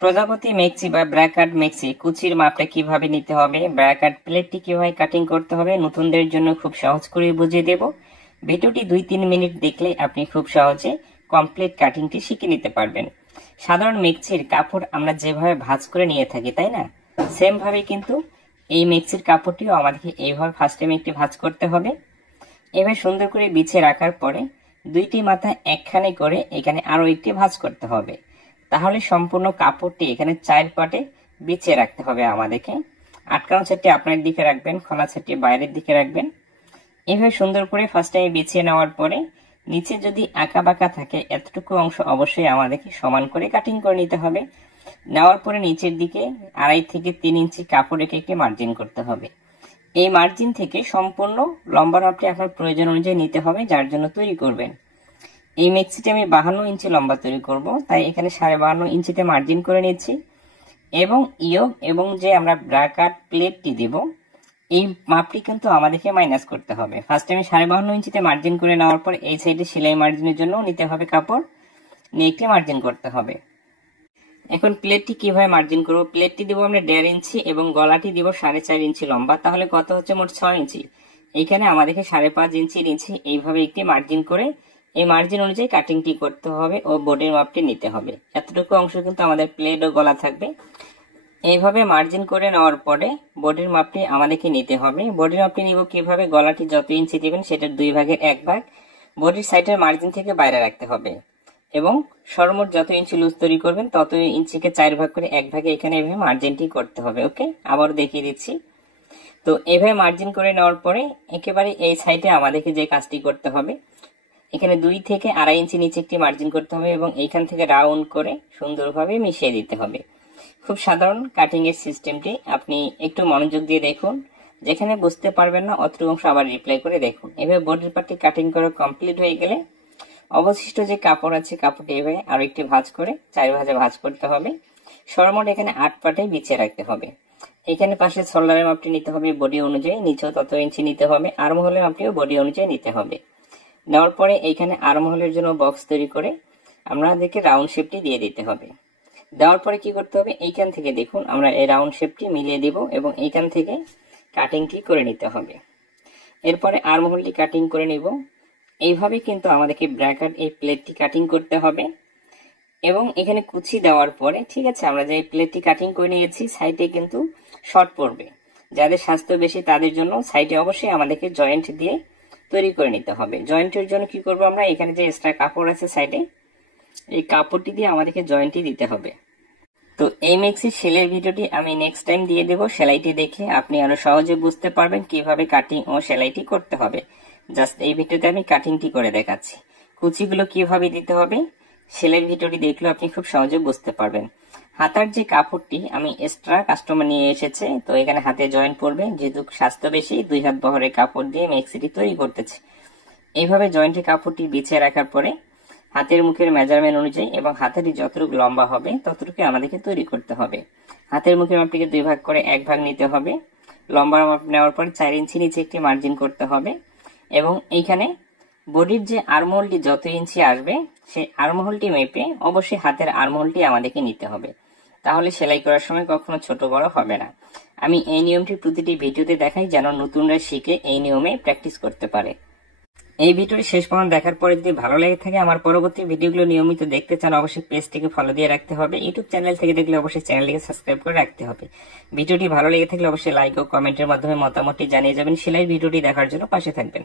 প্রজাপতি মেক্সি বা ব্র্যাকাট মেক্সি কুচির মাপটা কিভাবে নিতে হবে, ব্র্যাকাট প্লেটটি কিভাবে কাটিং করতে হবে নতুনদের জন্য খুব সহজ করে বুঝিয়ে দেব। ভিডিওটি 2-3 মিনিট দেখলে আপনি খুব সহজে কমপ্লিট কাটিংটি শিখে নিতে পারবেন। সাধারণ মেক্সির কাপড় আমরা যেভাবে ভাঁজ করে নিয়ে থাকি, তাই না? সেম ভাবে কিন্তু এই মেক্সির কাপড়টিও আমাদেরকে এইভাবে ফার্স্ট টাইম একটি ভাঁজ করতে হবে। এবার সুন্দর করে বিছিয়ে রাখার পরে দুইটি মাথা একখানে করে এখানে আরো একটি ভাঁজ করতে হবে। তাহলে সম্পূর্ণ কাপড়টি এখানে 4 পার্টে বিছিয়ে রাখতে হবে আমাদেরকে। আটকানো সাইডটি আপনার দিকে রাখবেন, খোলা সাইডটি বাইরের দিকে রাখবেন। এভাবে সুন্দর করে ফার্স্ট টাইম বিছিয়ে নেওয়ার পরে নিচে যদি আঁকা বাঁকা থাকে এতটুকু অংশ অবশ্যই আমাদেরকে সমান করে কাটিং করে নিতে হবে। নেওয়ার পরে নিচের দিকে 2.5 থেকে 3 ইঞ্চি কাপড় রেখে একটি মার্জিন করতে হবে। এই মার্জিন থেকে সম্পূর্ণ লম্বা মাপটি আপনার প্রয়োজন অনুযায়ী নিতে হবে, যার জন্য তৈরি করবেন। এই মেক্সিটি আমি 52 ইঞ্চি লম্বা তৈরি করব, তাই এখানে 52.5 ইঞ্চিতে মার্জিন করে নিচ্ছি। এবং ইয়োগ এবং যে আমরা ব্র্যাকাট প্লেটটি দেব এই মাপটি কিন্তু আমাদেরকে মাইনাস করতে হবে। ফার্স্ট আমি 52.5 ইঞ্চিতে মার্জিন করে নেওয়ার পর এই সাইডে সেলাই মার্জিনের জন্য নিতে হবে কাপড়, নিয়ে একটি মার্জিন করতে হবে। এখন প্লেটটি কিভাবে মার্জিন করব, প্লেটটি দিব আমরা 1.5 ইঞ্চি এবং গলাটি দিব 4.5 ইঞ্চি লম্বা, তাহলে কত হচ্ছে মোট 6 ইঞ্চি। এইখানে আমাদেরকে 5.5 ইঞ্চি নিচ্ছি। এইভাবে একটি মার্জিন করে এই মার্জিন অনুযায়ী কাটিংটি করতে হবে ও বডির মাপটি নিতে হবে। এতটুকু অংশ কিন্তু আমাদের প্লেট ও গলা থাকবে। এইভাবে মার্জিন করে নেওয়ার পরে বডির মাপটি আমাদেরকে নিতে হবে। বডির মাপটি নিব কিভাবে, গলাটি যত ইঞ্চি দিবেন সেটার 2 ভাগের 1 ভাগ বডির সাইডের মার্জিন থেকে বাইরে রাখতে হবে এবং সর্বমোট যত ইঞ্চি লুজ তৈরি করবেন তত ইঞ্চিকে 4 ভাগ করে 1 ভাগে এখানে এভাবে মার্জিনটি করতে হবে। ওকে, আবার দেখিয়ে দিচ্ছি। তো এভাবে মার্জিন করে নেওয়ার পরে একেবারে এই সাইডে আমাদেরকে যে কাজটি করতে হবে, এখানে 2 থেকে 2.5 ইঞ্চি নিচে একটি মার্জিন করতে হবে এবং এইখান থেকে রাউন্ড করে সুন্দরভাবে মিশিয়ে দিতে হবে। খুব সাধারণ কাটিং এর সিস্টেমটি, আপনি একটু মনোযোগ দিয়ে দেখুন। যেখানে বুঝতে পারবেন না অতটুকু অংশ আবার রিপ্লাই করে দেখুন। এভাবে বডির পার্টটি কাটিং করা কমপ্লিট হয়ে গেলে অবশিষ্ট যে কাপড় আছে কাপড়টি এভাবে আরো একটি ভাঁজ করে 4 ভাঁজে ভাঁজ করতে হবে। সর্বমোট এখানে 8 পার্টে বিছিয়ে রাখতে হবে। এখানে পাশে শোল্ডারের মাপটি নিতে হবে বডি অনুযায়ী, নিচেও তত ইঞ্চি নিতে হবে। আর্ম হোলের মাপটিও বডি অনুযায়ী নিতে হবে। নেওয়ার পরে এইখানে আর্ম হোলের জন্য বক্স তৈরি করে আমাদেরকে রাউন্ড শেপটি দিয়ে দিতে হবে। দেওয়ার পরে কি করতে হবে, এইখান থেকে দেখুন আমরা এই রাউন্ড শেপটি মিলিয়ে দিব এবং এইখান থেকে কাটিংটি করে নিতে হবে। এরপরে আর্ম হোলটি কাটিং করে নিব। এইভাবে কিন্তু আমাদেরকে ব্র্যাকেট এই প্লেটটি কাটিং করতে হবে এবং এখানে কুচি দেওয়ার পরে ঠিক আছে, আমরা যে প্লেটটি কাটিং করে নিয়েছি সাইডে কিন্তু শর্ট পড়বে। যাদের স্বাস্থ্য বেশি তাদের জন্য সাইডে অবশ্যই আমাদেরকে জয়েন্ট দিয়ে তৈরি করে নিতে হবে। জয়েন্টের জন্য কি করব, আমরা এখানে যে এক্সট্রা কাপড় আছে সাইডে এই কাপড়টি দিয়ে আমাদেরকে জয়েন্টটি দিতে হবে। তো এই মেক্সি সেলাইয়ের ভিডিওটি আমি নেক্সট টাইম দিয়ে দেব। সেলাইটি দেখে আপনি আরো সহজে বুঝতে পারবেন কিভাবে কাটিং ও সেলাইটি করতে হবে। জাস্ট এই ভিডিওতে আমি কাটিংটি করে দেখাচ্ছি। কুচিগুলো কিভাবে দিতে হবে সেলাইয়ের ভিডিওটি দেখলে আপনি খুব সহজে বুঝতে পারবেন। হাতার যে কাপড়টি আমি এক্সট্রা কাস্টমার নিয়ে এসেছে, তো এখানে হাতে জয়েন্ট পড়বে। যেহেতু স্বাস্থ্য বেশি 2 হাত বহরের কাপড় দিয়ে মেক্সিটি তৈরি করতেছে। এইভাবে জয়েন্টে কাপড়টি বিছিয়ে রাখার পরে হাতের মুখের মেজারমেন্ট অনুযায়ী এবং হাতেরই যতটুকু লম্বা হবে ততটুকু আমাদেরকে তৈরি করতে হবে। হাতের মুখের মাপটিকে 2 ভাগ করে 1 ভাগ নিতে হবে। লম্বা মাপ নেওয়ার পর 4 ইঞ্চি নিচে একটি মার্জিন করতে হবে এবং এইখানে বডির যে আর্মহোলটি যত ইঞ্চি আসবে সেই আর্মহোলটি মেপে অবশ্যই হাতের আর্মহোলটি আমাদেরকে নিতে হবে। তাহলে সেলাই করার সময় কখনো ছোট বড় হবে না। আমি এই নিয়মটি প্রতিটি ভিডিওতে দেখাই যেন নতুনরা শিখে এই নিয়মে প্র্যাকটিস করতে পারে। এই ভিডিওটি শেষ পর্যন্ত দেখার পরে যদি ভালো লেগে থাকে, আমার পরবর্তী ভিডিওগুলো নিয়মিত দেখতে চান, অবশ্যই পেজটিকে ফলো দিয়ে রাখতে হবে। ইউটিউব চ্যানেল থেকে দেখলে অবশ্যই চ্যানেলটিকে সাবস্ক্রাইব করে রাখতে হবে। ভিডিওটি ভালো লেগে থাকলে অবশ্যই লাইক ও কমেন্টের মাধ্যমে মতামতটি জানিয়ে যাবেন। সেলাই ভিডিওটি দেখার জন্য পাশে থাকবেন।